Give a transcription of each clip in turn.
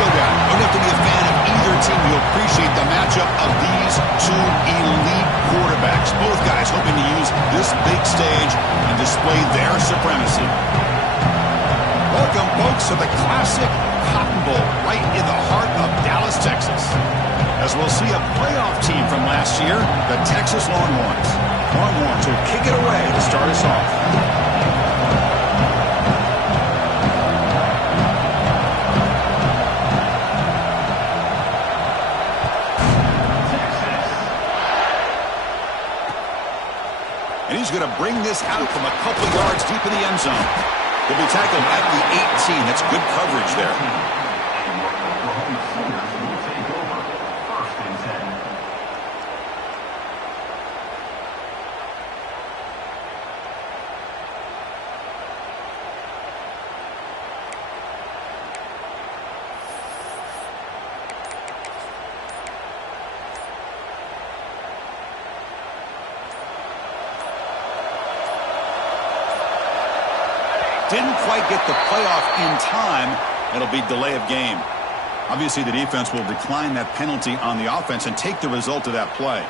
showdown. You don't have to be a fan of either team to appreciate the matchup of these two elite quarterbacks. Both guys hoping to use this big stage and display their supremacy. Welcome, folks, to the classic Cotton Bowl right in the heart of Dallas, Texas. As we'll see a playoff team from last year, the Texas Longhorns. Longhorns will kick it away to start us off. And he's going to bring this out from a couple yards deep in the end zone. He'll be tackled at the 18. That's good coverage there. Didn't quite get the playoff in time. It'll be delay of game. Obviously, the defense will decline that penalty on the offense and take the result of that play.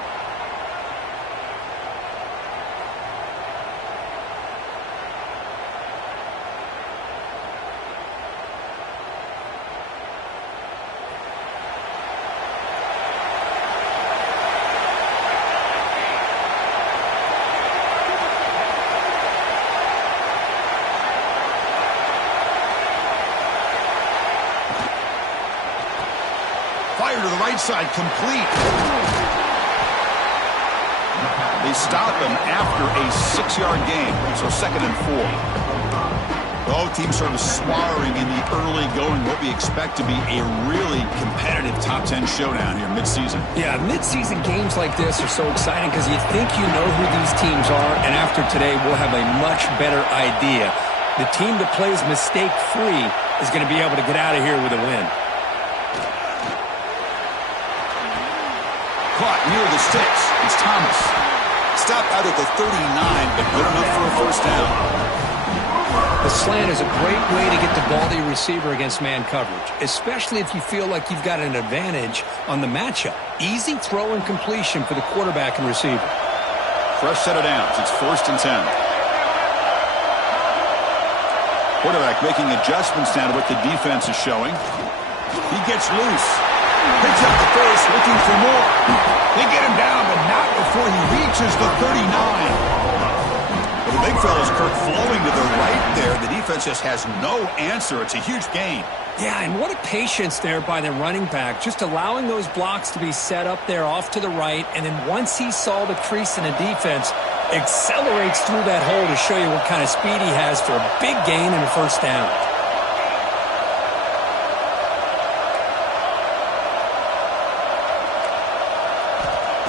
Fire to the right side, complete. They stop him after a 6-yard gain, so 2nd and 4. Both teams sort of sparring in the early going, what we expect to be a really competitive top 10 showdown here midseason. Yeah, midseason games like this are so exciting because you think you know who these teams are, and after today we'll have a much better idea. The team that plays mistake-free is going to be able to get out of here with a win. Caught near the sticks. It's Thomas. Stopped out at the 39, but good enough for a first down. The slant is a great way to get the ball to your receiver against man coverage, especially if you feel like you've got an advantage on the matchup. Easy throw and completion for the quarterback and receiver. Fresh set of downs. It's 1st and 10. Quarterback making adjustments now to what the defense is showing. He gets loose. Picks up the first, looking for more. They get him down, but not before he reaches the 39. Well, the big fella's Kirk flowing to the right there. The defense just has no answer. It's a huge gain. Yeah, and what a patience there by the running back, just allowing those blocks to be set up there off to the right, and then once he saw the crease in the defense, accelerates through that hole to show you what kind of speed he has for a big gain and a first down.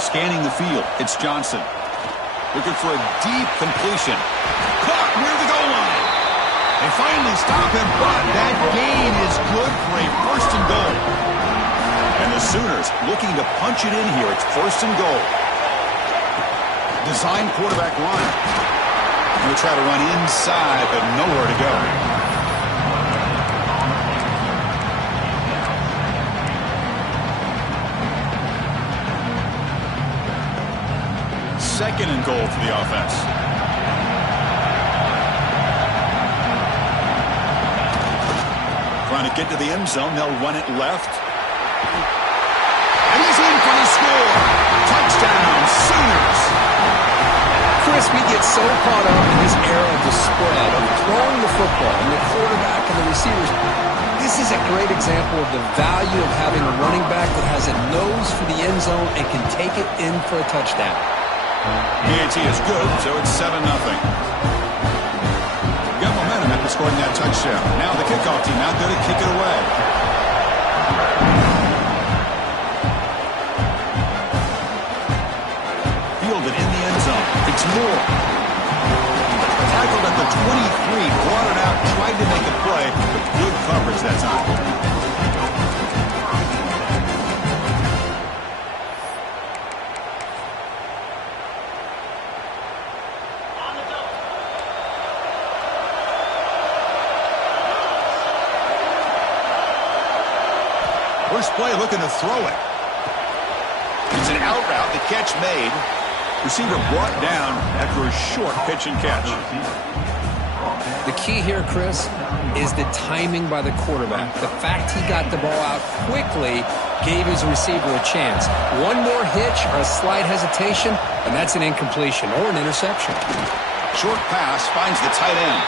Scanning the field, it's Johnson. Looking for a deep completion. Caught near the goal line. They finally stop him, but that gain is good for a 1st and goal. And the Sooners looking to punch it in here. It's 1st and goal. Design quarterback run. He'll try to run inside, but nowhere to go. Second and goal for the offense. Trying to get to the end zone. They'll run it left. And he's in for the score. Touchdown, Sooners. Chris, we get so caught up in this era of the spread, of throwing the football, and the quarterback and the receivers. This is a great example of the value of having a running back that has a nose for the end zone and can take it in for a touchdown. PAT is good, so it's 7-0. Got momentum after scoring that touchdown. Now the kickoff team out there to kick it away. Fielded in the end zone. It's Moore. Tackled at the 23, brought it out, tried to make a play, but good coverage that time. First play looking to throw it. It's an out route. The catch made. Receiver brought down after a short pitch and catch. The key here, Chris, is the timing by the quarterback. The fact he got the ball out quickly gave his receiver a chance. One more hitch or a slight hesitation, and that's an incompletion or an interception. Short pass finds the tight end.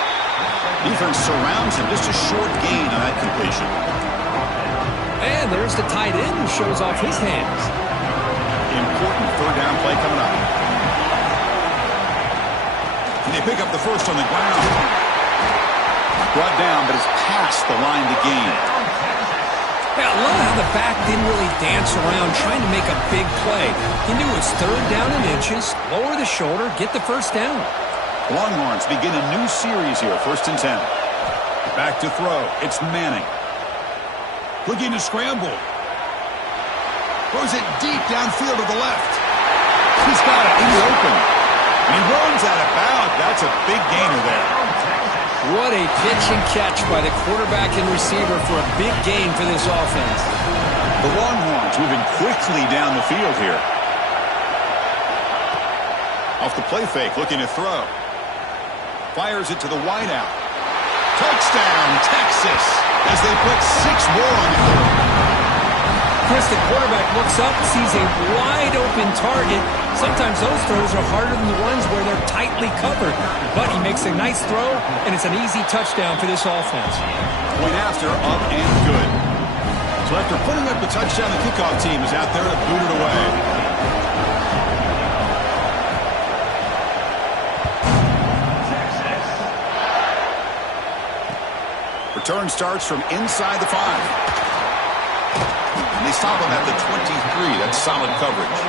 Defense surrounds him. Just a short gain on that completion. And there's the tight end who shows off his hands. Important third down play coming up. And they pick up the first on the ground. Brought down, but it's past the line to gain. Yeah, I love how the back didn't really dance around trying to make a big play. He knew it's third down and inches, lower the shoulder, get the first down. Longhorns begin a new series here, 1st and 10. Back to throw. It's Manning. Looking to scramble. Throws it deep downfield to the left. He's got it. He's open. And he runs out of bounds. That's a big gainer there. What a pitch and catch by the quarterback and receiver for a big gain for this offense. The Longhorns moving quickly down the field here. Off the play fake, looking to throw. Fires it to the wideout. Touchdown, Texas, as they put 6 more on the board. Chris, the quarterback looks up, sees a wide-open target. Sometimes those throws are harder than the ones where they're tightly covered. But he makes a nice throw, and it's an easy touchdown for this offense. Point after, up and good. So after putting up the touchdown, the kickoff team is out there to boot it away. Return starts from inside the 5. And they stop him at the 23. That's solid coverage.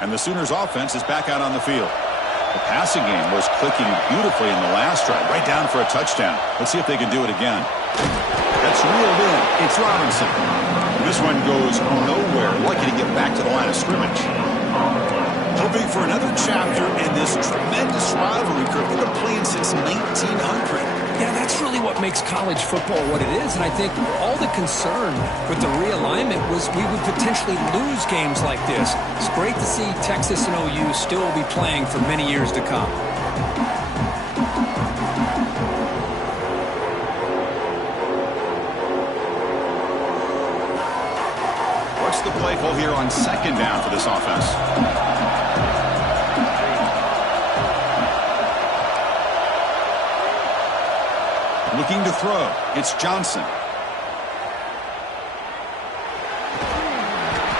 And the Sooners offense is back out on the field. The passing game was clicking beautifully in the last drive, right down for a touchdown. Let's see if they can do it again. That's reeled in. It's Robinson. This one goes nowhere. Lucky to get back to the line of scrimmage. Hoping for another chapter in this tremendous rivalry curve. They've been playing since 1900. Yeah, that's really what makes college football what it is. And I think all the concern with the realignment was we would potentially lose games like this. It's great to see Texas and OU still be playing for many years to come. What's the play call here on 2nd down for this offense? Looking to throw. It's Johnson.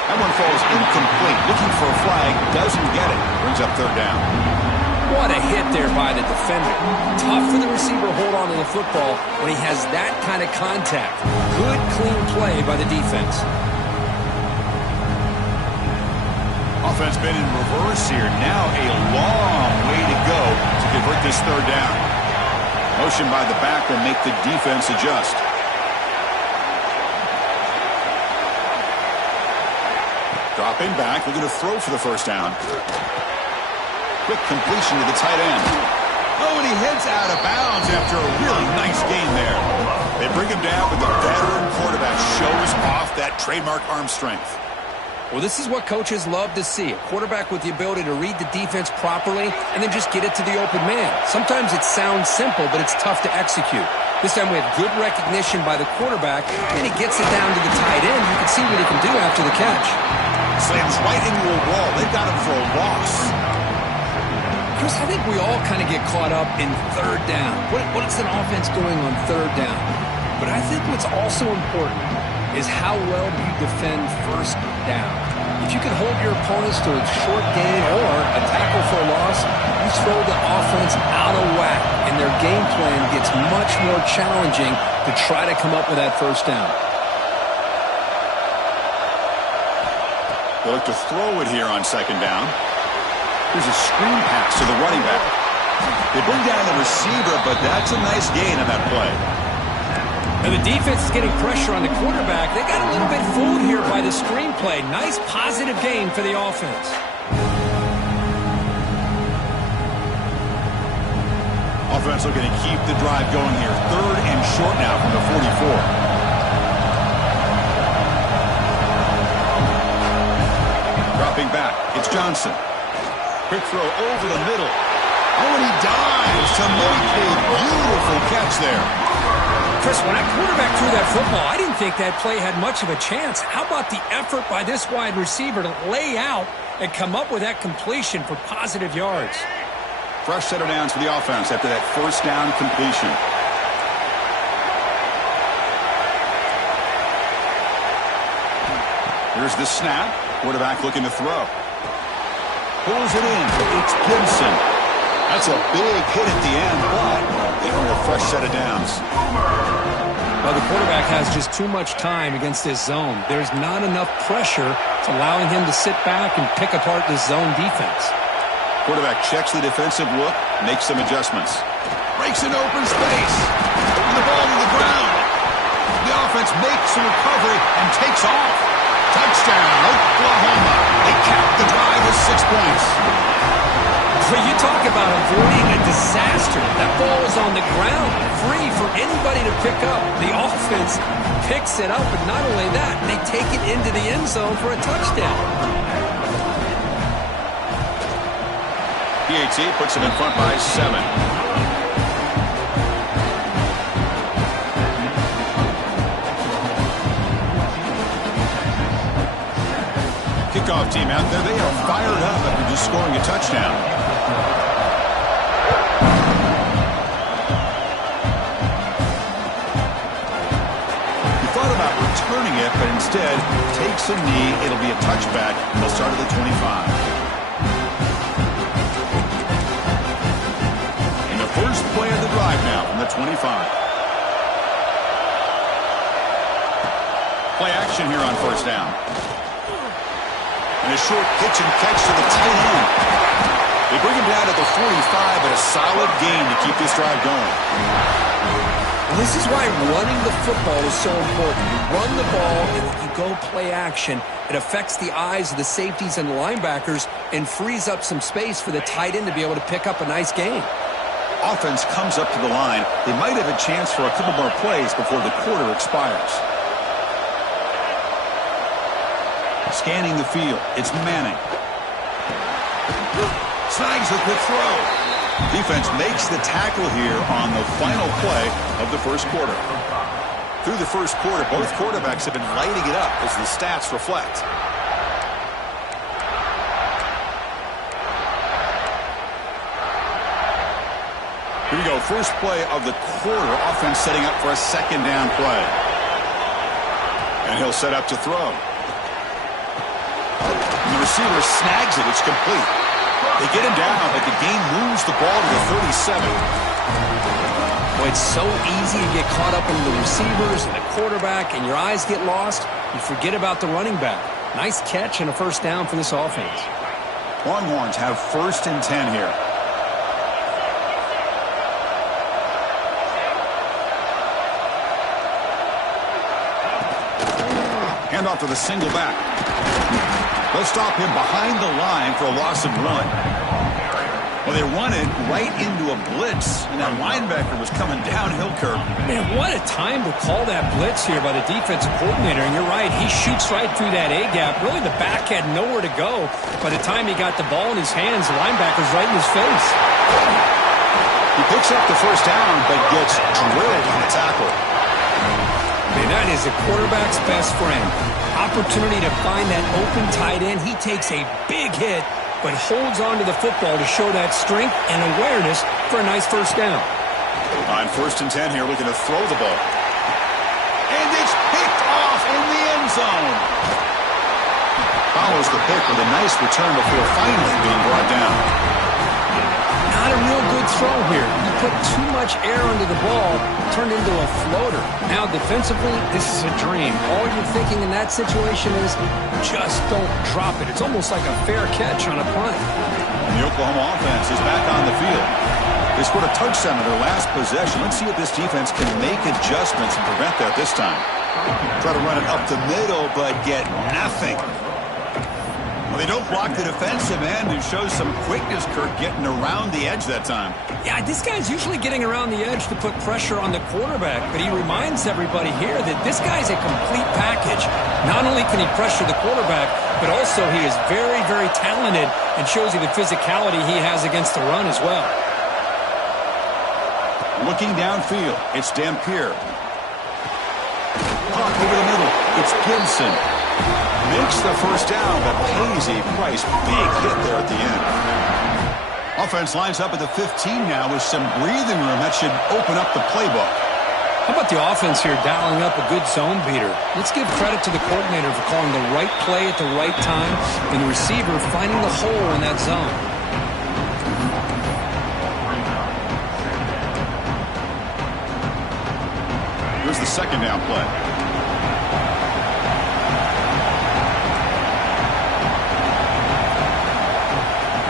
That one falls incomplete. Looking for a flag. Doesn't get it. Brings up 3rd down. What a hit there by the defender. Tough for the receiver to hold on to the football when he has that kind of contact. Good, clean play by the defense. Offense been in reverse here. Now a long way to go to convert this 3rd down. Motion by the back will make the defense adjust. Dropping back, looking to throw for the 1st down. Quick completion to the tight end. Oh, and he heads out of bounds after a really nice gain there. They bring him down, but the veteran quarterback shows off that trademark arm strength. Well, this is what coaches love to see. A quarterback with the ability to read the defense properly and then just get it to the open man. Sometimes it sounds simple, but it's tough to execute. This time we have good recognition by the quarterback, and he gets it down to the tight end. You can see what he can do after the catch. Slams right into a wall. They've got him for a loss. Chris, I think we all kind of get caught up in 3rd down. What is an offense doing on 3rd down? But I think what's also important is how well do you defend 1st down. If you can hold your opponents to a short gain or a tackle for a loss, you throw the offense out of whack, and their game plan gets much more challenging to try to come up with that 1st down. They look to throw it here on 2nd down. Here's a screen pass to the running back. They bring down the receiver, but that's a nice gain on that play. And the defense is getting pressure on the quarterback. They got a little bit fooled here by the screenplay. Nice positive gain for the offense. Offense looking to keep the drive going here. 3rd and short now from the 44. Dropping back, it's Johnson. Quick throw over the middle. Oh, and he dives to make a beautiful catch there. Chris, when that quarterback threw that football, I didn't think that play had much of a chance. How about the effort by this wide receiver to lay out and come up with that completion for positive yards? Fresh set of downs for the offense after that first down completion. Here's the snap. Quarterback looking to throw. Pulls it in. It's Gibson. That's a big hit at the end, but they earn a fresh set of downs. Well, the quarterback has just too much time against this zone. There's not enough pressure to allowing him to sit back and pick apart this zone defense. Quarterback checks the defensive look, makes some adjustments. Breaks an open space. Moving the ball to the ground. The offense makes a recovery and takes off. Touchdown, Oklahoma. They cap the drive with 6 points. Well, you talk about avoiding a disaster. That ball is on the ground, free for anybody to pick up. The offense picks it up, and not only that, they take it into the end zone for a touchdown. PAT puts them in front by 7. Kickoff team out there. They are fired up after just scoring a touchdown. He thought about returning it, but instead takes a knee. It'll be a touchback. They'll start at the 25. First play of the drive now from the 25. Play action here on first down. And a short pitch and catch to the tight end. They bring him down at the 45, but a solid gain to keep this drive going. Well, this is why running the football is so important. You run the ball, and if you go play action, it affects the eyes of the safeties and the linebackers and frees up some space for the tight end to be able to pick up a nice gain. Offense comes up to the line. They might have a chance for a couple more plays before the quarter expires. Scanning the field. It's Manning. Snags a quick throw. Defense makes the tackle here on the final play of the first quarter. Through the first quarter, both quarterbacks have been lighting it up as the stats reflect. Here we go, first play of the quarter. Offense setting up for a second down play. And he'll set up to throw. And the receiver snags it. It's complete. They get him down, but the game moves the ball to the 37. Well, it's so easy to get caught up in the receivers and the quarterback, and your eyes get lost. You forget about the running back. Nice catch and a first down for this offense. Longhorns have 1st and 10 here. Handoff to the single back. They'll stop him behind the line for a loss of 1. Well, they run it right into a blitz, and that linebacker was coming downhill, Kirk. Man, what a time to call that blitz here by the defensive coordinator. And you're right, he shoots right through that A-gap. Really, the back had nowhere to go. By the time he got the ball in his hands, the linebacker's right in his face. He picks up the first down, but gets drilled on the tackle. Man, that is a quarterback's best friend. Opportunity to find that open tight end. He takes a big hit, but holds on to the football to show that strength and awareness for a nice first down. On 1st and 10 here, looking to throw the ball. And it's picked off in the end zone. Follows the pick with a nice return before finally being brought down. Not a real good throw here. You put too much air under the ball, turned into a floater. Now defensively, this is a dream. All you're thinking in that situation is just don't drop it. It's almost like a fair catch on a punt. And the Oklahoma offense is back on the field. They scored a touchdown in their last possession. Let's see if this defense can make adjustments and prevent that this time. Try to run it up the middle, but get nothing. Well, they don't block the defensive end and shows some quickness, Kirk, getting around the edge that time. Yeah, this guy's usually getting around the edge to put pressure on the quarterback, but he reminds everybody here that this guy's a complete package. Not only can he pressure the quarterback, but also he is very, very talented and shows you the physicality he has against the run as well. Looking downfield, it's Dampier. Hawk over the middle, it's Gibson. Makes the first down, but pays a price. Big hit there at the end. Offense lines up at the 15 now with some breathing room. That should open up the playbook. How about the offense here dialing up a good zone beater? Let's give credit to the coordinator for calling the right play at the right time and the receiver finding the hole in that zone. Here's the second down play.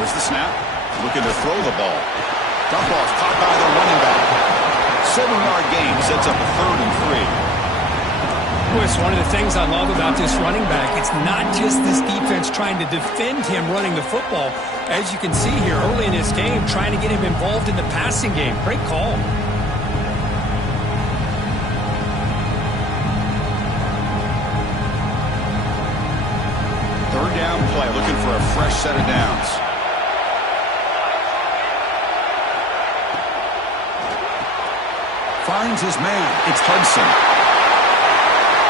Here's the snap. Looking to throw the ball. Dump off caught by the running back. 7-yard gain sets up a 3rd and 3. It's one of the things I love about this running back. It's not just this defense trying to defend him running the football. As you can see here early in this game, trying to get him involved in the passing game. Great call. Third down play, looking for a fresh set of downs. Finds his man. It's Hudson.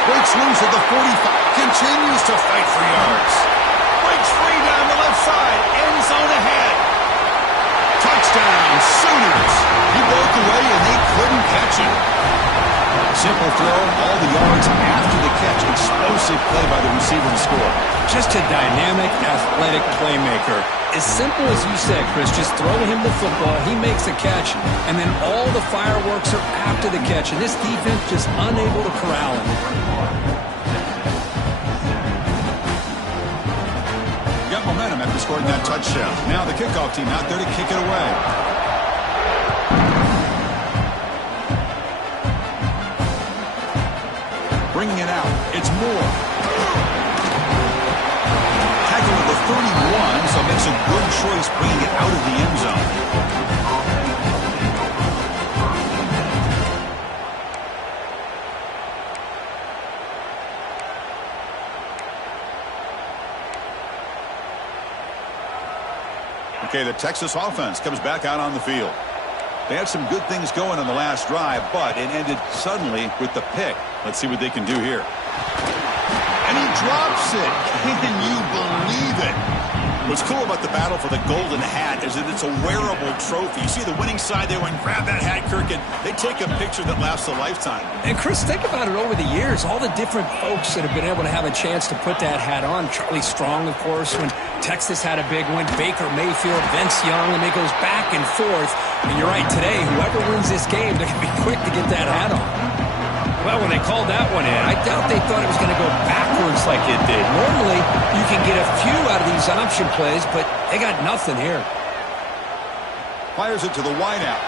Breaks loose at the 45. Continues to fight for yards. Breaks free down the left side. End zone ahead. Touchdown, Sooners. He broke away and they couldn't catch him. Simple throw, all the yards after the catch. Explosive play by the receiver to score. Just a dynamic, athletic playmaker. As simple as you said, Chris, just throw him the football, he makes a catch, and then all the fireworks are after the catch, and this defense just unable to corral him. Got momentum after scoring that touchdown. Now the kickoff team out there to kick it away. Bringing it out, it's Moore. Tackle at the 31, so makes a good choice bringing it out of the end zone. Okay, the Texas offense comes back out on the field. They had some good things going on the last drive, but it ended suddenly with the pick. Let's see what they can do here. And he drops it. Can you believe it? What's cool about the battle for the golden hat is that it's a wearable trophy. You see the winning side, they went and grab that hat, Kirk, and they take a picture that lasts a lifetime. And Chris, think about it over the years. All the different folks that have been able to have a chance to put that hat on. Charlie Strong, of course, when Texas had a big one. Baker Mayfield, Vince Young, and it goes back and forth. And you're right, today, whoever wins this game, they're going to be quick to get that hat on. Well, when they called that one in, I doubt they thought it was going to go backwards like it did. Normally, you can get a few out of these option plays, but they got nothing here. Fires it to the wideout.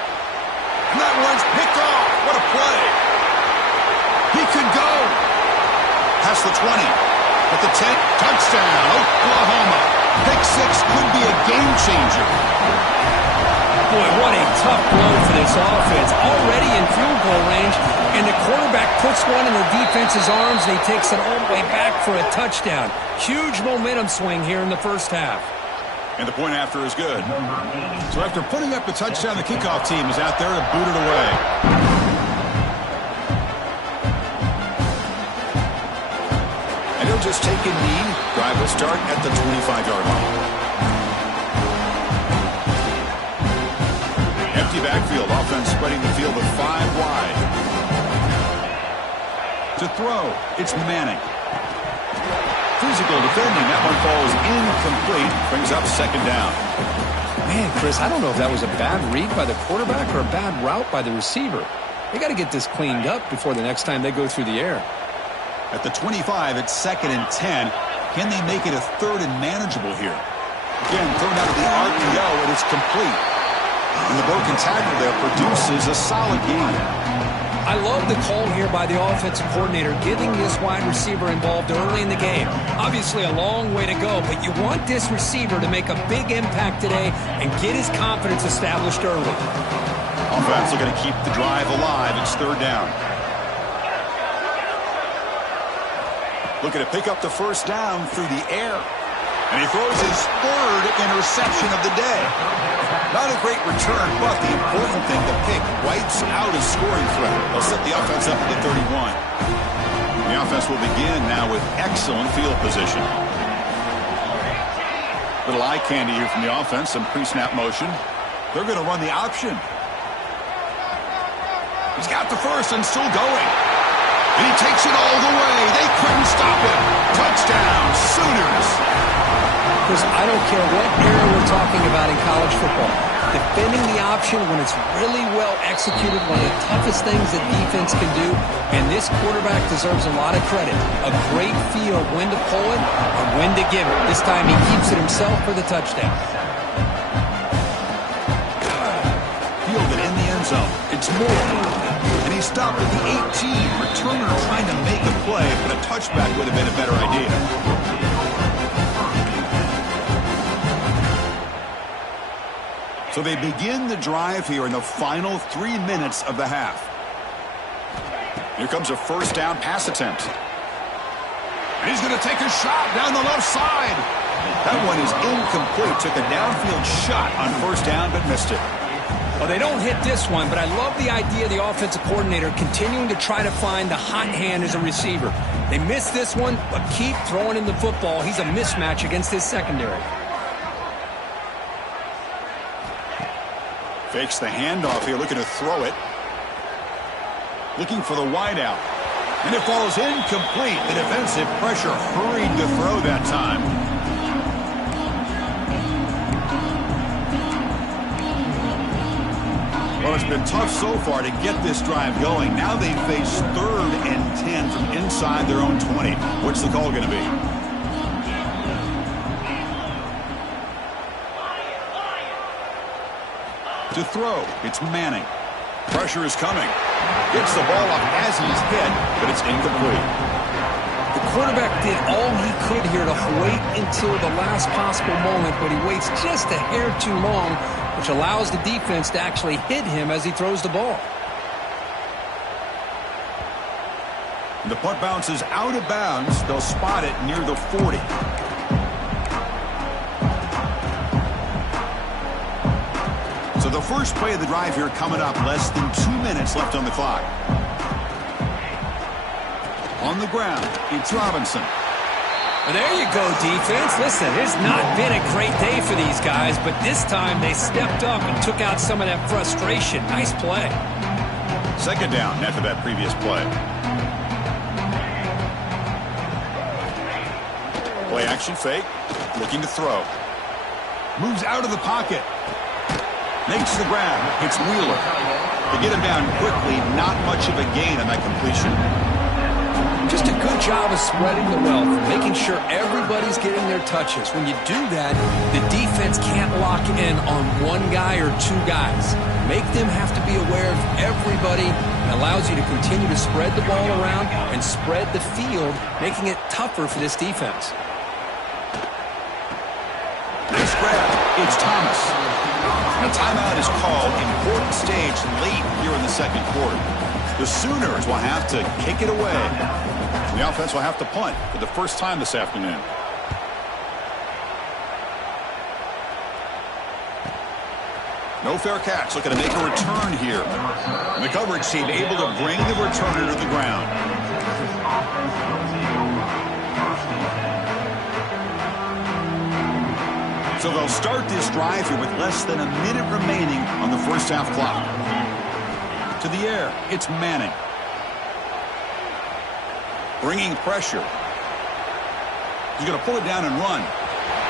And that one's picked off. What a play. He could go. Past the 20. At the 10. Touchdown, Oklahoma. Pick 6 could be a game changer. Boy, what a tough blow for this offense. Already in field goal range, and the quarterback puts one in the defense's arms, and he takes it all the way back for a touchdown. Huge momentum swing here in the first half. And the point after is good. So after putting up the touchdown, the kickoff team is out there to boot it away. And he'll just take a knee. Drive will start at the 25-yard line. Empty backfield. Offense spreading the field with 5 wide. To throw, it's Manning. Physical defending. That one falls incomplete. Brings up second down. Man, Chris, I don't know if that was a bad read by the quarterback or a bad route by the receiver. They got to get this cleaned up before the next time they go through the air. At the 25, it's 2nd and 10. Can they make it a 3rd and manageable here? Again, thrown out of the RPO, and it's complete. And the broken tackle there produces a solid gain. I love the call here by the offensive coordinator, giving this wide receiver involved early in the game. Obviously a long way to go, but you want this receiver to make a big impact today and get his confidence established early. Offense looking to keep the drive alive. It's third down. Looking to pick up the first down through the air. And he throws his third interception of the day. Not a great return, but the important thing, the pick wipes out a scoring threat. They'll set the offense up at the 31. The offense will begin now with excellent field position. Little eye candy here from the offense, some pre-snap motion. They're going to run the option. He's got the first and still going. And he takes it all the way. They couldn't stop him. Touchdown, Sooners. Chris, I don't care what era we're talking about in college football. Defending the option when it's really well executed, one of the toughest things that defense can do, and this quarterback deserves a lot of credit. A great feel of when to pull it and when to give it. This time he keeps it himself for the touchdown. Fielded in the end zone. It's Moore. And he stopped at the 18. Returner trying to make a play, but a touchback would have been a better idea. So they begin the drive here in the final 3 minutes of the half. Here comes a first down pass attempt. And he's going to take a shot down the left side. That one is incomplete. Took a downfield shot on first down, but missed it. Well, they don't hit this one, but I love the idea of the offensive coordinator continuing to try to find the hot hand as a receiver. They missed this one, but keep throwing him the football. He's a mismatch against his secondary. Fakes the handoff here, looking to throw it. Looking for the wideout. And it falls incomplete. The defensive pressure hurried to throw that time. Well, it's been tough so far to get this drive going. Now they face 3rd and 10 from inside their own 20. What's the call going to be? To throw, it's Manning. Pressure is coming. Gets the ball up as he's hit, but it's incomplete. The quarterback did all he could here to wait until the last possible moment, but he waits just a hair too long, which allows the defense to actually hit him as he throws the ball. The punt bounces out of bounds. They'll spot it near the 40. So the first play of the drive here coming up, less than 2 minutes left on the clock. On the ground, it's Robinson. Well, there you go, defense. Listen, it's not been a great day for these guys, but this time they stepped up and took out some of that frustration. Nice play. Second down after that previous play. Play action fake, looking to throw. Moves out of the pocket. Makes the grab. It's Wheeler. They get him down quickly. Not much of a gain on that completion. Just a good job of spreading the wealth, making sure everybody's getting their touches. When you do that, the defense can't lock in on one guy or two guys. Make them have to be aware of everybody. It allows you to continue to spread the ball around and spread the field, making it tougher for this defense. Nice grab. It's Thomas. A timeout is called. Important stage late here in the second quarter. The Sooners will have to kick it away. The offense will have to punt for the first time this afternoon. No fair catch. Looking to make a return here. And the coverage team able to bring the returner to the ground. So they'll start this drive here with less than a minute remaining on the first half clock. To the air, it's Manning. Bringing pressure. He's going to pull it down and run.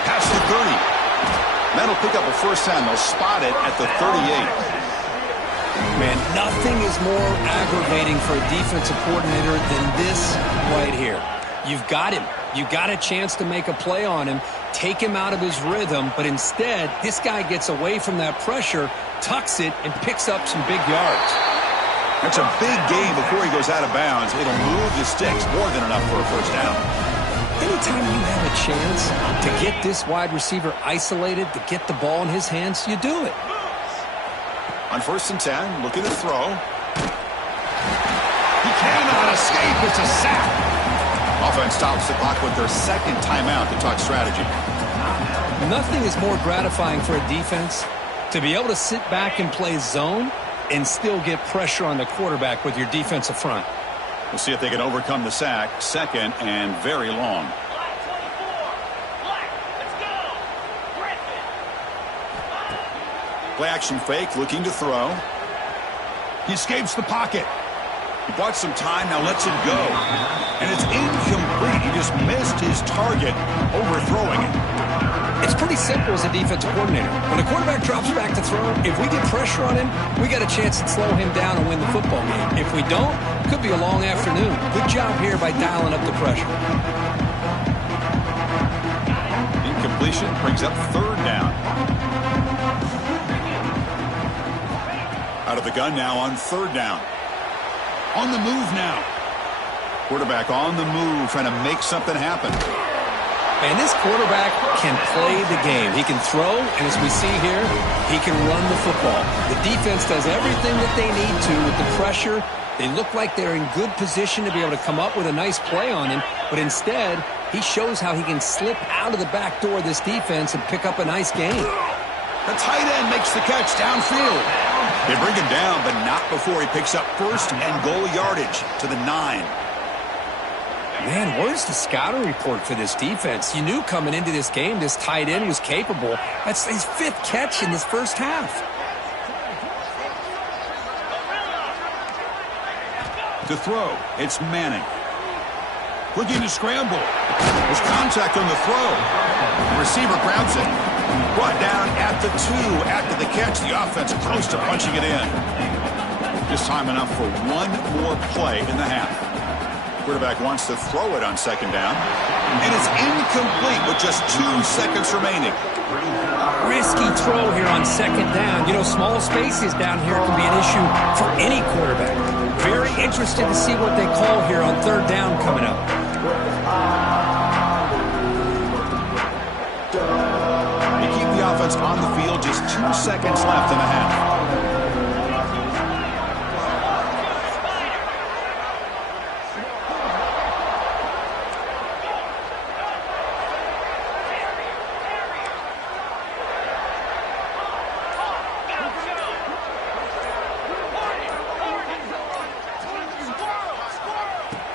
Past the 30. That'll pick up a first down. They'll spot it at the 38. Man, nothing is more aggravating for a defensive coordinator than this right here. You've got him. You got a chance to make a play on him, take him out of his rhythm, but instead, this guy gets away from that pressure tucks it, and picks up some big yards. That's a big gain before he goes out of bounds. It'll move the sticks more than enough for a first down. Anytime you have a chance to get this wide receiver isolated, to get the ball in his hands, you do it. On 1st and 10, looking to throw. He cannot escape. It's a sack. Offense stops the clock with their second timeout to talk strategy. Nothing is more gratifying for a defense to be able to sit back and play zone and still get pressure on the quarterback with your defensive front. We'll see if they can overcome the sack. 2nd and very long. Play action fake, looking to throw. He escapes the pocket. He bought some time, now lets it go. And it's incomplete. He just missed his target, overthrowing it. It's pretty simple as a defensive coordinator. When a quarterback drops back to throw, if we get pressure on him, we got a chance to slow him down and win the football game. If we don't, it could be a long afternoon. Good job here by dialing up the pressure. Incompletion brings up 3rd down. Out of the gun now on 3rd down. On the move now. Quarterback on the move, trying to make something happen. And this quarterback can play the game. He can throw, and as we see here, he can run the football. The defense does everything that they need to with the pressure. They look like they're in good position to be able to come up with a nice play on him, but instead, he shows how he can slip out of the back door of this defense and pick up a nice gain. The tight end makes the catch downfield. They bring him down, but not before he picks up 1st and goal yardage to the 9. Man, where's the scouting report for this defense? You knew coming into this game this tight end was capable. That's his 5th catch in this first half. To throw, it's Manning. Looking to scramble. There's contact on the throw. The receiver grabs it. Brought down at the 2 after the catch. The offense close to punching it in. Just time enough for one more play in the half. Quarterback wants to throw it on 2nd down. And it's incomplete with just 2 seconds remaining. Risky throw here on 2nd down. You know, small spaces down here can be an issue for any quarterback. Very interested to see what they call here on 3rd down coming up. They keep the offense on the field, just 2 seconds left in the half.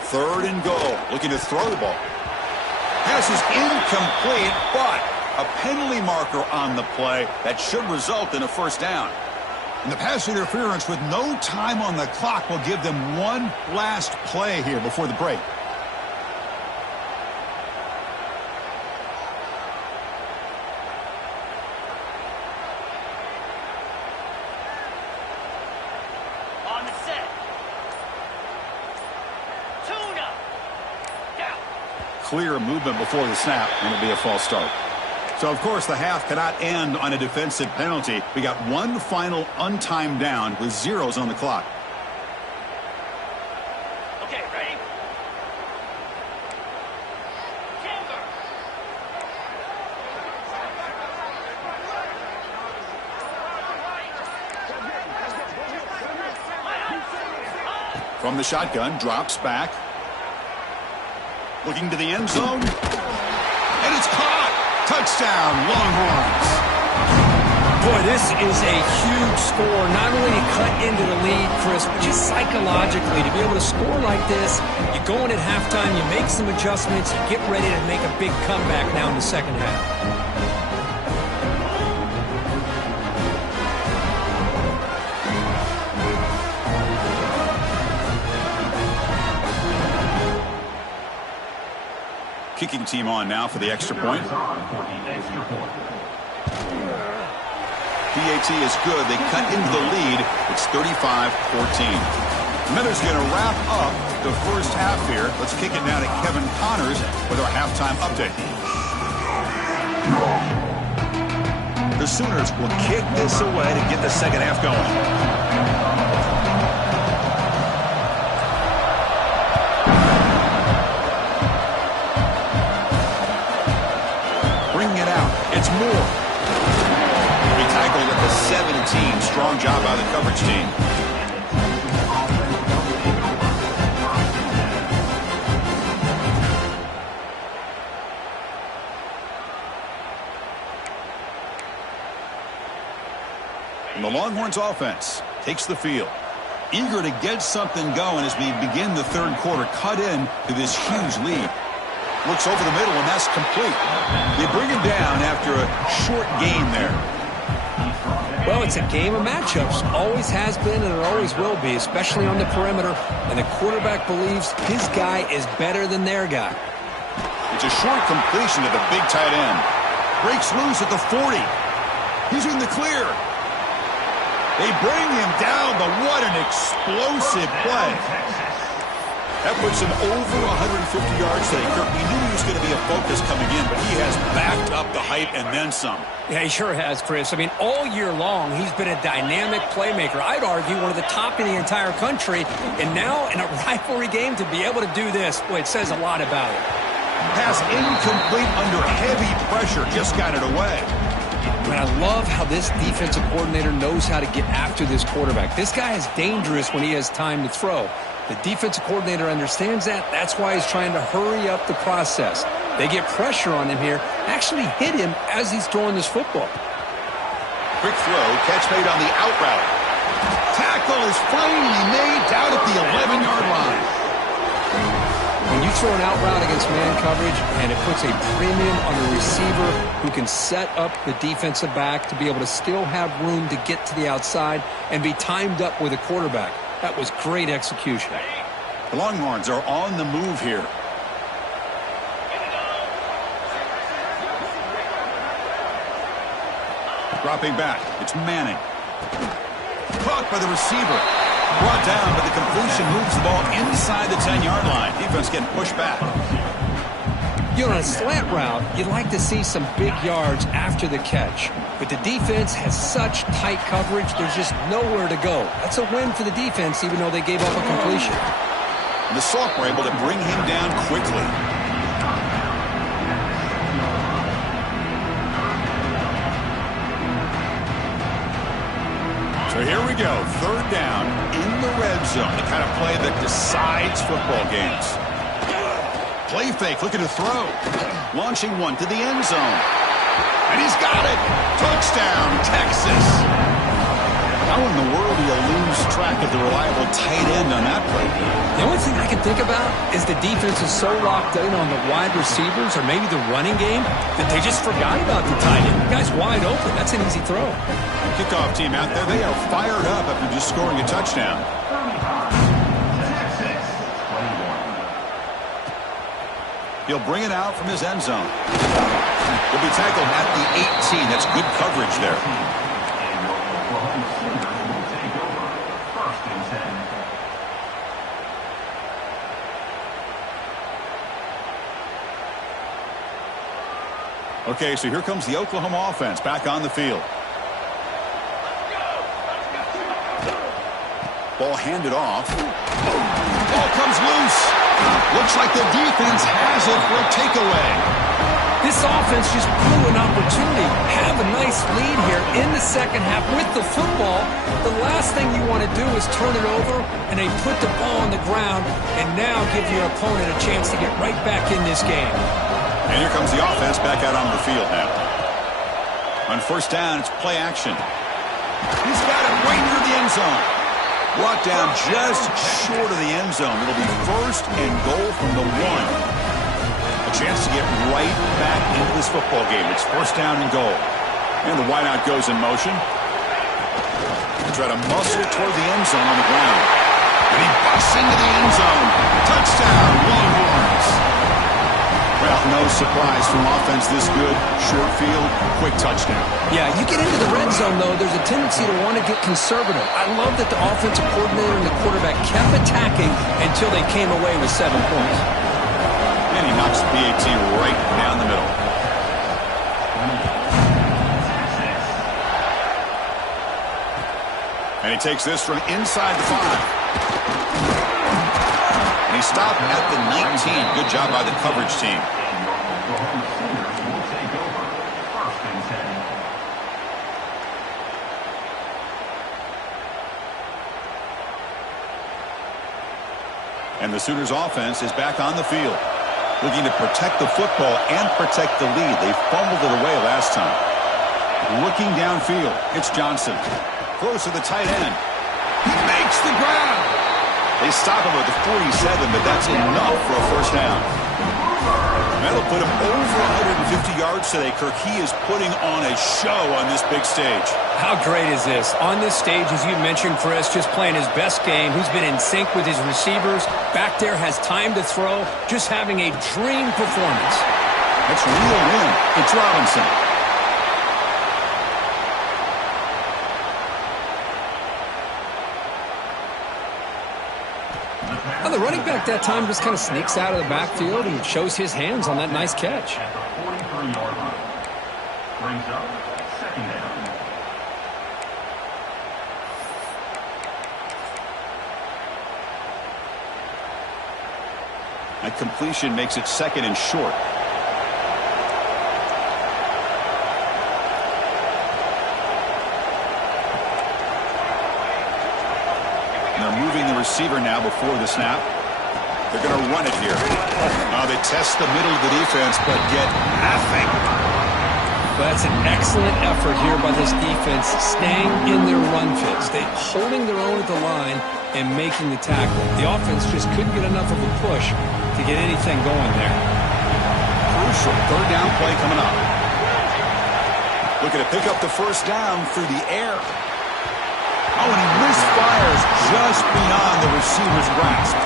Third and goal, looking to throw the ball. Pass is incomplete, but a penalty marker on the play that should result in a first down. And the pass interference with no time on the clock will give them one last play here before the break. Clear movement before the snap, and it'll be a false start. So, of course, the half cannot end on a defensive penalty. We got one final untimed down with zeros on the clock. Okay, ready? From the shotgun, drops back. Looking to the end zone. And it's caught. Touchdown, Longhorns. Boy, this is a huge score. Not only to cut into the lead, Chris, but just psychologically to be able to score like this. You go in at halftime, you make some adjustments, you get ready to make a big comeback now in the second half. Kicking team on now for the extra point. PAT is good. They cut into the lead. It's 35-14. Miller's going to wrap up the first half here. Let's kick it now to Kevin Connors with our halftime update. The the Sooners will kick this away to get the second half going. Bringing it out. It's Moore. He tackled at the 17. Strong job by the coverage team. And the Longhorns offense takes the field. Eager to get something going as we begin the third quarter. Cut in to this huge lead. Looks over the middle, and that's complete. They bring him down after a short gain there. Well, it's a game of matchups. Always has been, and it always will be, especially on the perimeter. And the quarterback believes his guy is better than their guy. It's a short completion to the big tight end. Breaks loose at the 40. He's in the clear. They bring him down, but what an explosive play. That puts him over 150 yards today. Kirk, we knew he was going to be a focus coming in, but he has backed up the hype and then some. Yeah, he sure has, Chris. I mean, all year long, he's been a dynamic playmaker. I'd argue one of the top in the entire country. And now, in a rivalry game, to be able to do this, boy, it says a lot about him. Pass incomplete under heavy pressure. Just got it away. And I love how this defensive coordinator knows how to get after this quarterback. This guy is dangerous when he has time to throw. The defensive coordinator understands that. That's why he's trying to hurry up the process. They get pressure on him here, actually hit him as he's throwing this football. Quick throw, catch made on the out route. Tackle is finally made down at the 11-yard line. When you throw an out route against man coverage, and it puts a premium on the receiver who can set up the defensive back to be able to still have room to get to the outside and be timed up with a quarterback. That was great execution. The Longhorns are on the move here. Dropping back. It's Manning. Caught by the receiver. Brought down, but the completion moves the ball inside the 10-yard line. Defense getting pushed back. You know, on a slant route, you'd like to see some big yards after the catch. But the defense has such tight coverage, there's just nowhere to go. That's a win for the defense, even though they gave up a completion. And the Sock were able to bring him down quickly. So here we go, third down in the red zone, the kind of play that decides football games. Play fake, looking to throw. Launching one to the end zone. And he's got it. Touchdown, Texas. How in the world do you lose track of the reliable tight end on that play? The only thing I can think about is the defense is so locked in on the wide receivers or maybe the running game that they just forgot about the tight end. The guy's wide open. That's an easy throw. Kickoff team out there, they are fired up after just scoring a touchdown. He'll bring it out from his end zone. He'll be tackled at the 18. That's good coverage there. Okay, so here comes the Oklahoma offense back on the field. Ball handed off. Ball comes loose. Looks like the defense has it for a takeaway. This offense just blew an opportunity. Have a nice lead here in the second half with the football. The last thing you want to do is turn it over, and they put the ball on the ground and now give your opponent a chance to get right back in this game. And here comes the offense back out on the field now. On first down, it's play action. He's got it right near the end zone. Brought down just short of the end zone. It'll be first and goal from the 1. A chance to get right back into this football game. It's first down and goal. And the wideout goes in motion. They try to muscle toward the end zone on the ground. And he busts into the end zone. Touchdown, Longhorns. Well, no surprise from offense this good. Short field, quick touchdown. Yeah, you get into the red zone, though, there's a tendency to want to get conservative. I love that the offensive coordinator and the quarterback kept attacking until they came away with 7 points. And he knocks the PAT right down the middle. And he takes this from inside the 5. And he stopped at the 19. Good job by the coverage team. And the Sooners offense is back on the field, looking to protect the football and protect the lead. They fumbled it away last time. Looking downfield, it's Johnson. Close to the tight end. He makes the grab. They stop him at the 47, but that's enough for a first down. That'll put him over 150 yards today, Kirk. He is putting on a show on this big stage. How great is this? On this stage, as you mentioned, Chris, just playing his best game. He's been in sync with his receivers. Back there, has time to throw. Just having a dream performance. That's real win. It's Robinson. Now, the running back that time just kind of sneaks out of the backfield and shows his hands on that nice catch. At the 43-yard line. Brings up second down. That completion makes it second and short. Moving the receiver now before the snap. They're going to run it here. They test the middle of the defense, but get nothing. Well, that's an excellent effort here by this defense, staying in their run fits. They're holding their own at the line and making the tackle. The offense just couldn't get enough of a push to get anything going there. Crucial third down play coming up. Looking to pick up the first down through the air. Oh, and he misfires just beyond the receiver's grasp.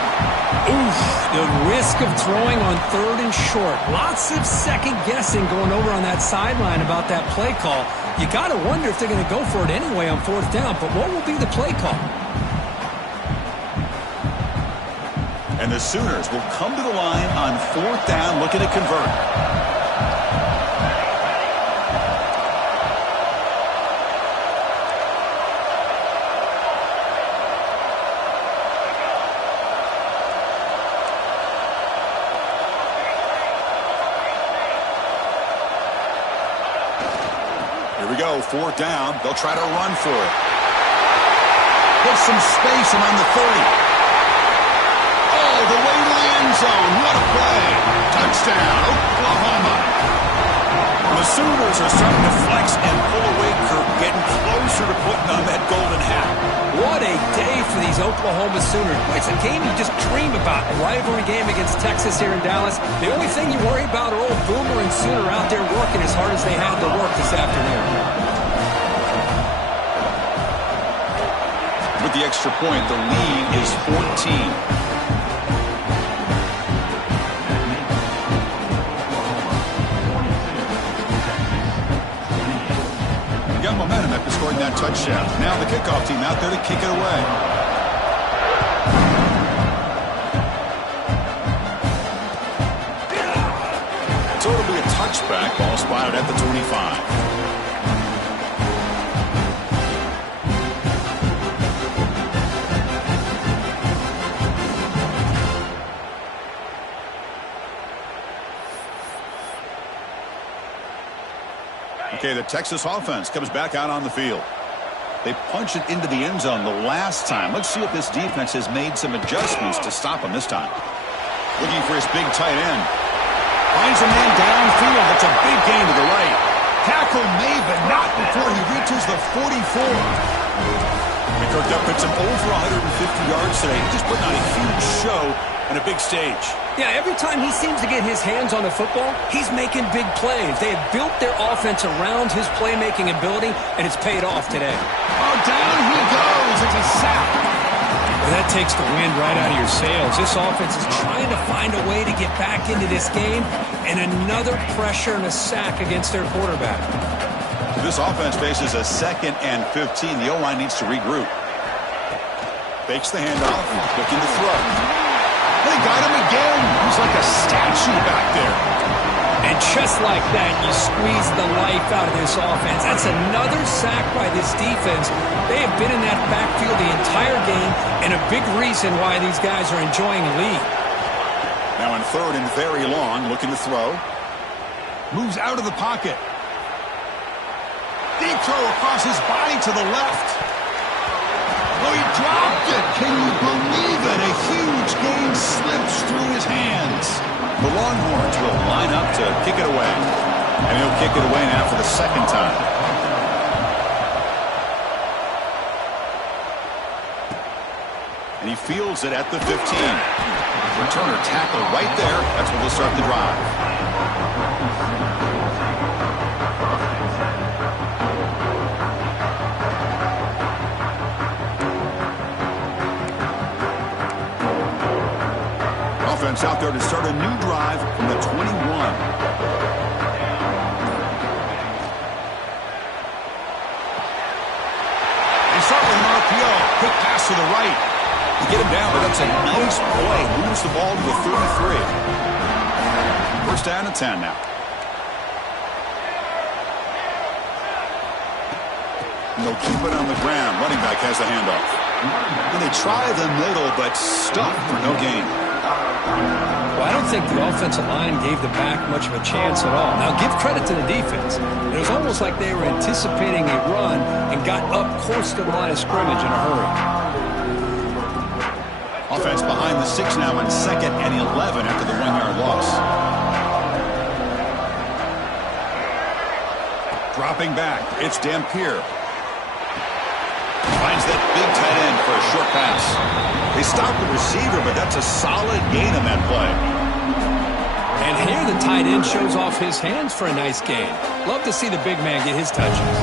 Oof, the risk of throwing on third and short. Lots of second guessing going over on that sideline about that play call. You got to wonder if they're going to go for it anyway on fourth down, but what will be the play call? And the Sooners will come to the line on fourth down looking to convert. Fourth down. They'll try to run for it. Put some space around the 30. Oh, the way to the end zone. What a play. Touchdown, Oklahoma. The Sooners are starting to flex and pull away, Kirk, getting closer to putting on that golden hat. What a day for these Oklahoma Sooners. It's a game you just dream about. A rivalry game against Texas here in Dallas. The only thing you worry about are old Boomer and Sooner out there working as hard as they had to work this afternoon. With the extra point, the lead is 14. Momentum after scoring that touchdown. Now the kickoff team out there to kick it away. So it'll be a touchback. Ball spotted at the 25. Okay, the Texas offense comes back out on the field. They punch it into the end zone the last time. Let's see if this defense has made some adjustments to stop him this time. Looking for his big tight end. Finds a man downfield. That's a big gain to the right. Tackle made, but not before he reaches the 44. And Kirk, that puts him over 150 yards today. He's just putting on a huge show and a big stage. Yeah, every time he seems to get his hands on the football, he's making big plays. They have built their offense around his playmaking ability, and it's paid off today. Oh, down he goes. It's a sack. Well, that takes the wind right out of your sails. This offense is trying to find a way to get back into this game, and another pressure and a sack against their quarterback. This offense faces a 2nd and 15. The O-line needs to regroup. Fakes the handoff, looking to throw. They got him again. He's like a statue back there. And just like that, you squeeze the life out of this offense. That's another sack by this defense. They have been in that backfield the entire game, and a big reason why these guys are enjoying a lead. Now in third and very long, looking to throw. Moves out of the pocket. Deep throw across his body to the left. Oh, he dropped it. Can you believe it? A huge gain slips through his hands. The Longhorns will line up to kick it away. And he'll kick it away now for the second time. And he fields it at the 15. Returner tackle right there. That's where they'll start the drive. Offense out there to start a new drive from the 21. They start with an RPO. Quick pass to the right. To get him down, but that's a nice play. Moves the ball to the 33. First down and 10 now. And they'll keep it on the ground. Running back has the handoff. And they try the middle, but stuck for no gain. Well, I don't think the offensive line gave the back much of a chance at all. Now, give credit to the defense. It was almost like they were anticipating a run and got up close to the line of scrimmage in a hurry. Offense behind the 6 now in second and 11 after the 1-yard loss. Dropping back, it's Dampier. Finds that big tight end for a short pass. They stop the receiver, but that's a solid gain on that play. And here the tight end shows off his hands for a nice gain. Love to see the big man get his touches.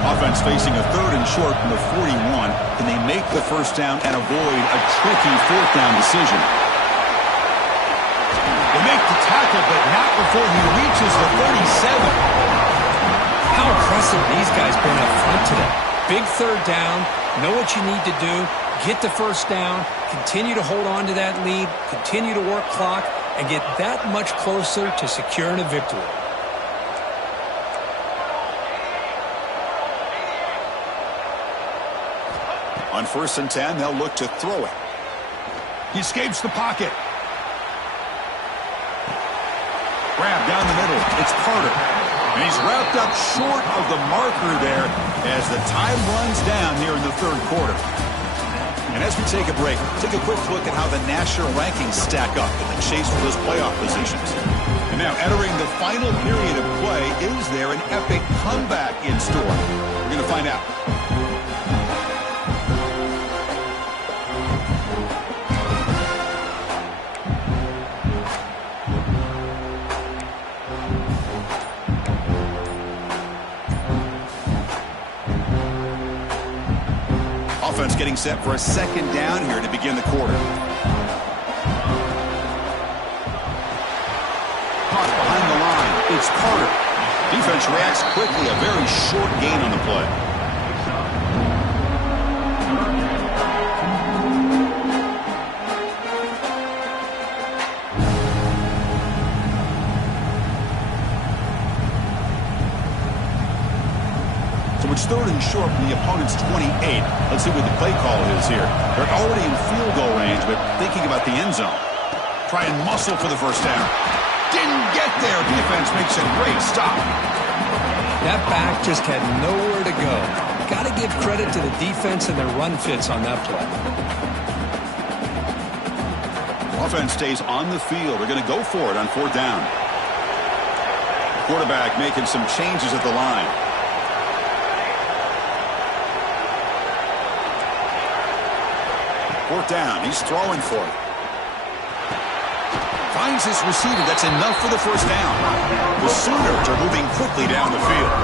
Offense facing a third and short from the 41. Can they make the first down and avoid a tricky fourth down decision? They make the tackle, but not before he reaches the 37. How impressive these guys been up front today. Big third down, know what you need to do, get the first down, continue to hold on to that lead, continue to work clock, and get that much closer to securing a victory. On 1st and 10, they'll look to throw it. He escapes the pocket. Grab down the middle. It's Carter. And he's wrapped up short of the marker there as the time runs down here in the third quarter. And as we take a break, take a quick look at how the national rankings stack up in the chase for those playoff positions. And now entering the final period of play, is there an epic comeback in store? We're going to find out. Offense getting set for a second down here to begin the quarter. Caught behind the line. It's Carter. Defense reacts quickly. A very short gain on the play. It's third and short from the opponent's 28. Let's see what the play call is here. They're already in field goal range, but thinking about the end zone. Try and muscle for the first down. Didn't get there. Defense makes a great stop. That back just had nowhere to go. Got to give credit to the defense and their run fits on that play. Offense stays on the field. They're going to go for it on 4th down. Quarterback making some changes at the line. Fourth down. He's throwing for it. Finds his receiver. That's enough for the first down. The Sooners are moving quickly down the field.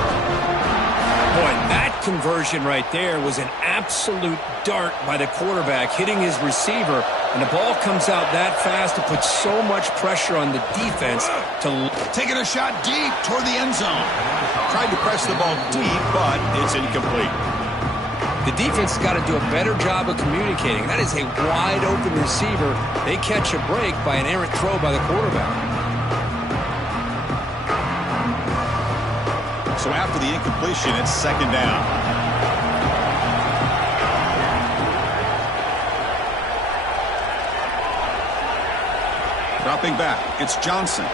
Boy, that conversion right there was an absolute dart by the quarterback, hitting his receiver, and the ball comes out that fast to put so much pressure on the defense to... Taking a shot deep toward the end zone. Tried to press the ball deep, but it's incomplete. The defense has got to do a better job of communicating. That is a wide-open receiver. They catch a break by an errant throw by the quarterback. So after the incompletion, it's second down. Dropping back, it's Johnson.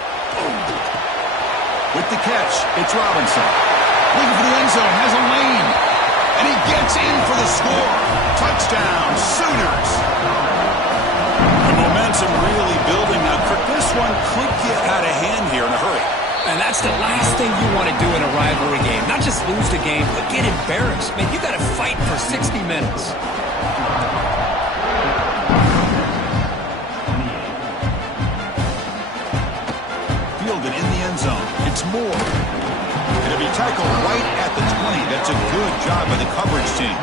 With the catch, it's Robinson. Looking for the end zone, has a lane. And he gets in for the score. Touchdown, Sooners. The momentum really building now. This one could get out of hand here in a hurry. And that's the last thing you want to do in a rivalry game. Not just lose the game, but get embarrassed. Man, you got to fight for 60 minutes. Fielded in the end zone. It's Moore. It'll be tackled right at the 20. That's a good job by the coverage team.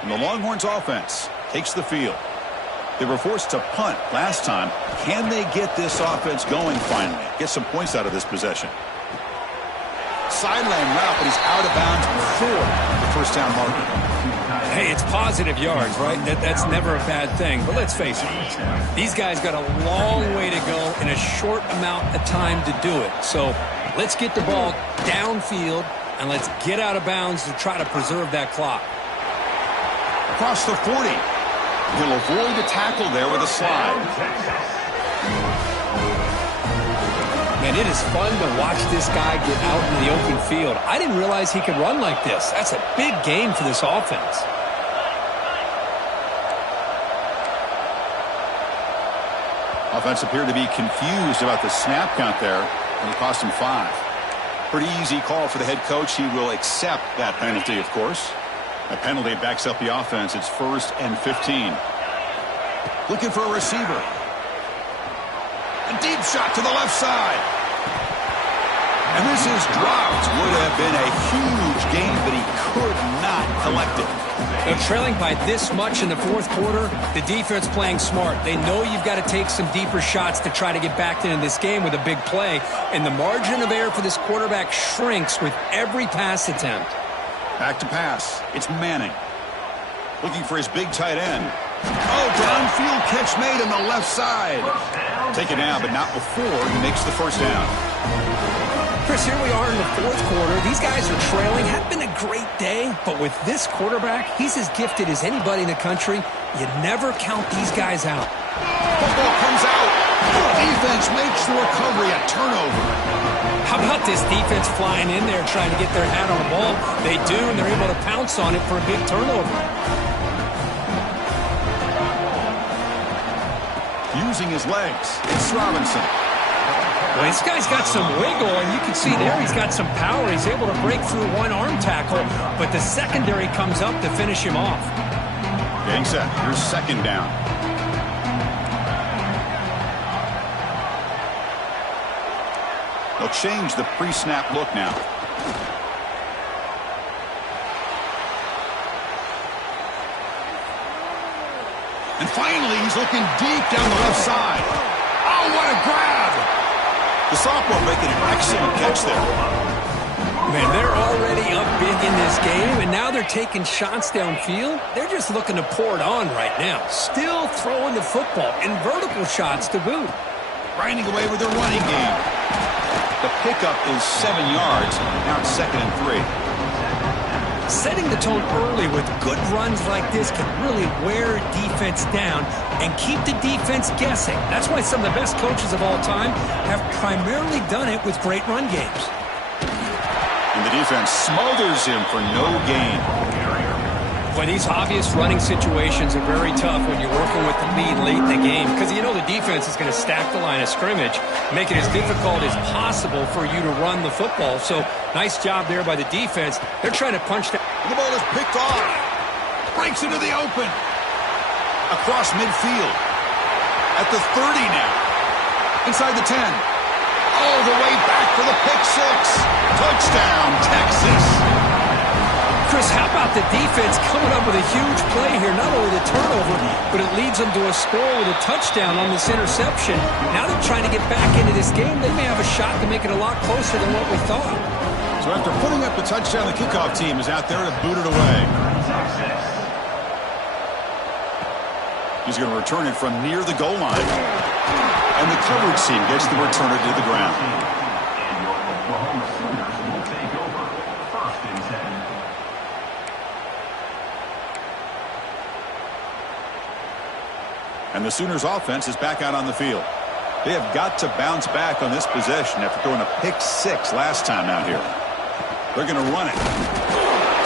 And the Longhorns offense takes the field. They were forced to punt last time. Can they get this offense going finally? Get some points out of this possession. Sideline route, but he's out of bounds before the first down marker. Hey, it's positive yards, right? That's never a bad thing. But let's face it, these guys got a long way to go in a short amount of time to do it. So let's get the ball downfield, and let's get out of bounds to try to preserve that clock. Across the 40. He'll avoid the tackle there with a slide. Man, it is fun to watch this guy get out in the open field. I didn't realize he could run like this. That's a big game for this offense. Offense appeared to be confused about the snap count there, and it cost him 5. Pretty easy call for the head coach. He will accept that penalty, of course. A penalty backs up the offense. It's 1st and 15. Looking for a receiver. A deep shot to the left side. And this is dropped. Would have been a huge game, but he could not collect it. They're trailing by this much in the fourth quarter. The defense playing smart. They know you've got to take some deeper shots to try to get back into this game with a big play. And the margin of error for this quarterback shrinks with every pass attempt. Back to pass. It's Manning. Looking for his big tight end. Oh, downfield catch made on the left side. Take it down, but not before he makes the first down. Chris, here we are in the fourth quarter. These guys are trailing. Had been a great day, but with this quarterback, he's as gifted as anybody in the country. You never count these guys out. Football comes out. Defense makes the recovery, a turnover. How about this defense flying in there trying to get their hat on the ball? They do, and they're able to pounce on it for a big turnover. Using his legs, it's Robinson. Well, this guy's got some wiggle, and you can see there he's got some power. He's able to break through one arm tackle, but the secondary comes up to finish him off. Getting set. Here's second down. They'll change the pre-snap look now. And finally, he's looking deep down the left side. Oh, what a grab! The sophomore making an excellent catch there. Man, they're already up big in this game, and now they're taking shots downfield. They're just looking to pour it on right now. Still throwing the football, and vertical shots to boot. Grinding away with their running game. The pickup is 7 yards. Now it's 2nd and 3. Setting the tone early with good runs like this can really wear a defense down and keep the defense guessing. That's why some of the best coaches of all time have primarily done it with great run games. And the defense smothers him for no gain. Boy, these obvious running situations are very tough when you're working with the lead late in the game because you know the defense is going to stack the line of scrimmage, make it as difficult as possible for you to run the football. So, nice job there by the defense. They're trying to punch that. The ball is picked off. Breaks into the open. Across midfield. At the 30 now. Inside the 10. All the way back for the pick six. Touchdown, Texas. Chris, how about the defense coming up with a huge play here? Not only the turnover, but it leads them to a score with a touchdown on this interception. Now they're trying to get back into this game. They may have a shot to make it a lot closer than what we thought. So after putting up the touchdown, the kickoff team is out there to boot it away. He's going to return it from near the goal line. And the coverage team gets the returner to the ground. And your Oklahoma Sooners will take over 1st and 10. And the Sooners offense is back out on the field. They have got to bounce back on this possession after throwing a pick 6 last time out here. They're going to run it.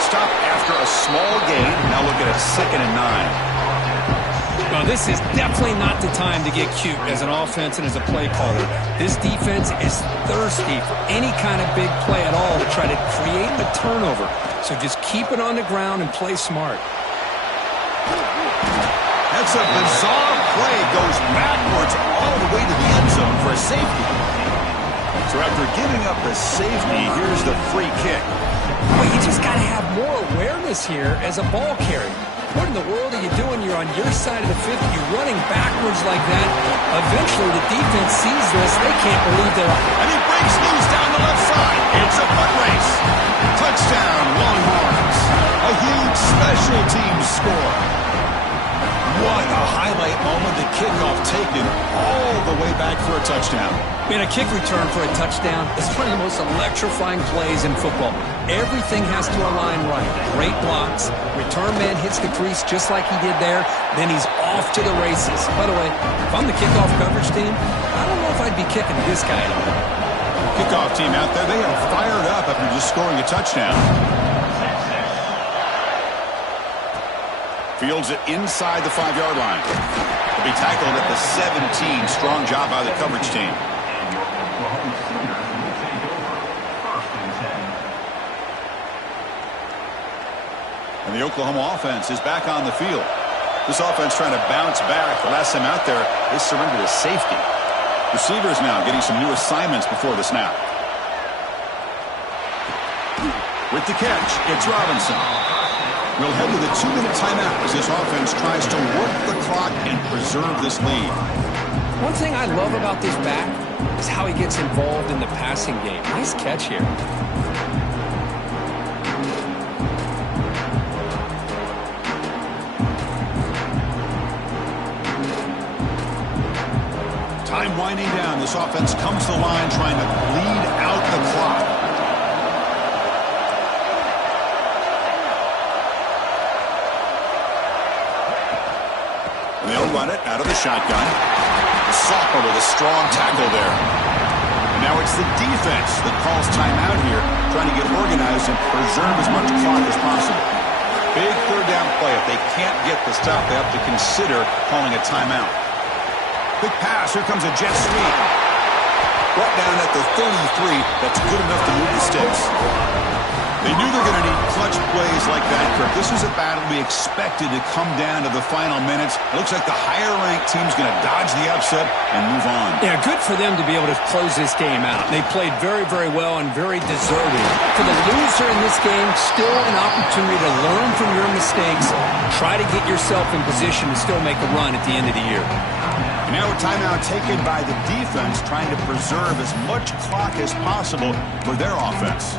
Stop after a small gain. Now look at a 2nd and 9. Well, this is definitely not the time to get cute as an offense and as a play caller. This defense is thirsty for any kind of big play at all to try to create a turnover. So just keep it on the ground and play smart. That's a bizarre play. Goes backwards all the way to the end zone for a safety. So after giving up the safety, here's the free kick. Well, you just got to have more awareness here as a ball carrier. What in the world are you doing? You're on your side of the 50. You're running backwards like that. Eventually, the defense sees this. They can't believe they're... And he breaks loose down the left side. It's a foot race. Touchdown, Longhorns. A huge special teams score. What a highlight moment. The kickoff taken all the way back for a touchdown. And a kick return for a touchdown is one of the most electrifying plays in football. Everything has to align right. Great blocks. Return man hits the crease just like he did there. Then he's off to the races. By the way, if I'm the kickoff coverage team, I don't know if I'd be kicking this guy anymore. Kickoff team out there, they are fired up after just scoring a touchdown. Fields it inside the 5-yard line. He'll be tackled at the 17. Strong job by the coverage team. And your Oklahoma Sooners will take over 1st and 10. And the Oklahoma offense is back on the field. This offense trying to bounce back. The last time out there, they surrendered a safety. Receivers now getting some new assignments before the snap. With the catch, it's Robinson. We'll head to the 2-minute timeout as this offense tries to work the clock and preserve this lead. One thing I love about this back is how he gets involved in the passing game. Nice catch here. Time winding down. This offense comes to the line trying to bleed out the clock. They'll run it out of the shotgun. Sopper with a strong tackle there. And now it's the defense that calls timeout here, trying to get organized and preserve as much clock as possible. Big 3rd down play. If they can't get the stop, they have to consider calling a timeout. Quick pass. Here comes a jet sweep. Brought down at the 33. That's good enough to move the sticks. They knew they were going to need clutch plays like that, Kirk. This was a battle we expected to come down to the final minutes. It looks like the higher-ranked team's going to dodge the upset and move on. Yeah, good for them to be able to close this game out. They played very, very well and very deserving. For the loser in this game, still an opportunity to learn from your mistakes. Try to get yourself in position to still make a run at the end of the year. And now a timeout taken by the defense, trying to preserve as much clock as possible for their offense.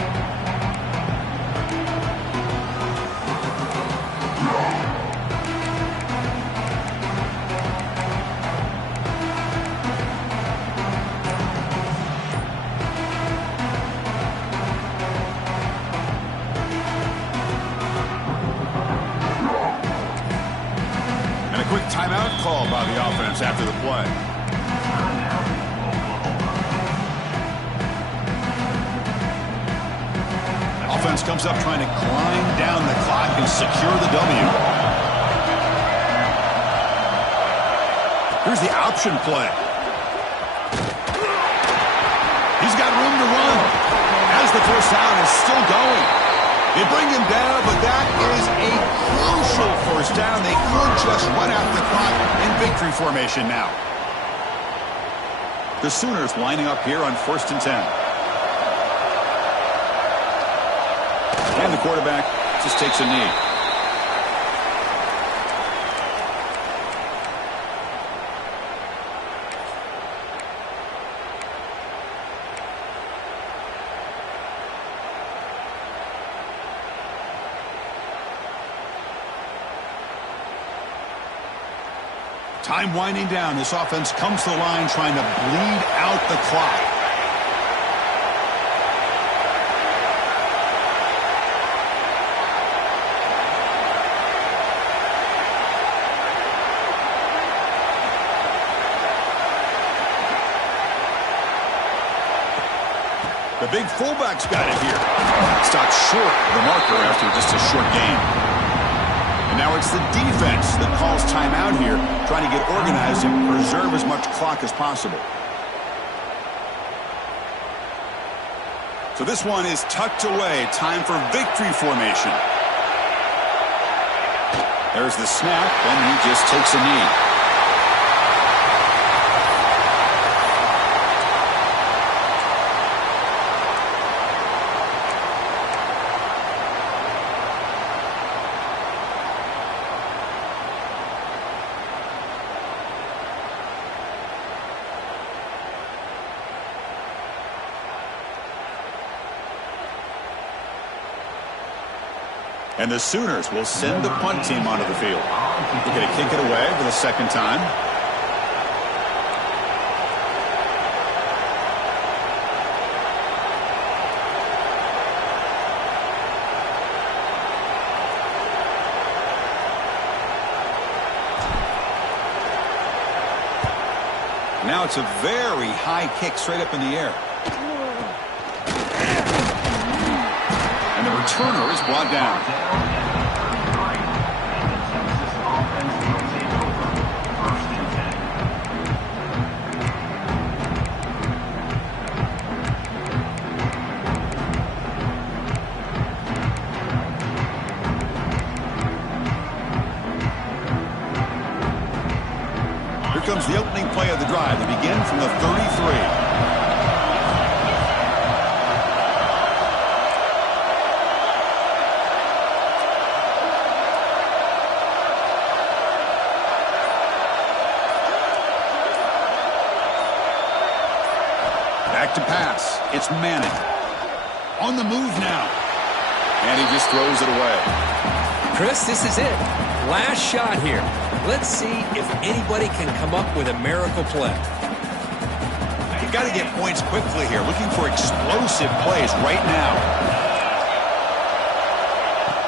Timeout call by the offense after the play. Offense comes up trying to grind down the clock and secure the W. Here's the option play. He's got room to run as the first down is still going. They bring him down, but that is a crucial first down. They could just run out the clock in victory formation now. The Sooners lining up here on 1st and 10. And the quarterback just takes a knee. Time winding down. This offense comes to the line trying to bleed out the clock. The big fullback's got it here. Stopped short of the marker after just a short game. And now it's the defense that calls timeout here, trying to get organized and preserve as much clock as possible. So this one is tucked away. Time for victory formation. There's the snap, and he just takes a knee. And the Sooners will send the punt team onto the field. They're going to kick it away for the second time. Now it's a very high kick straight up in the air. And the returner is brought down. Here comes the opening play of the drive. They begin from the 33. Back to pass. It's Manning. On the move now. And he just throws it away. Chris, this is it. Last shot here. Let's see if anybody can come up with a miracle play. You've got to get points quickly here. Looking for explosive plays right now.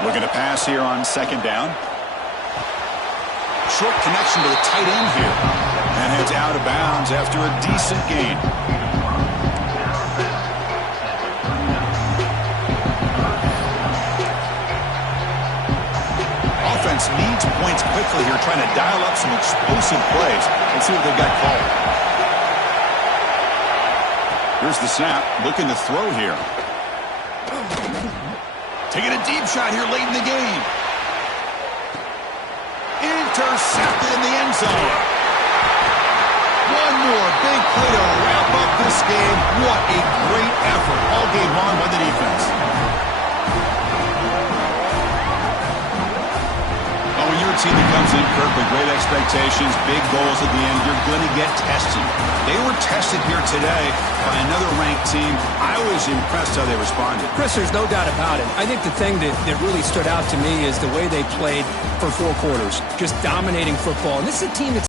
Looking to pass here on second down. Short connection to the tight end here. And heads out of bounds after a decent gain. Offense needs points quickly here, trying to dial up some explosive plays. Let's see what they've got called. Here's the snap, looking to throw here. Taking a deep shot here late in the game. Intercepted in the end zone. One more big play to wrap up this game. What a great effort all game long by the defense. When you're a team that comes in, Kirk, with great expectations, big goals at the end, you're going to get tested. They were tested here today by another ranked team. I was impressed how they responded. Chris, there's no doubt about it. I think the thing that really stood out to me is the way they played for 4 quarters, just dominating football. And this is a team that's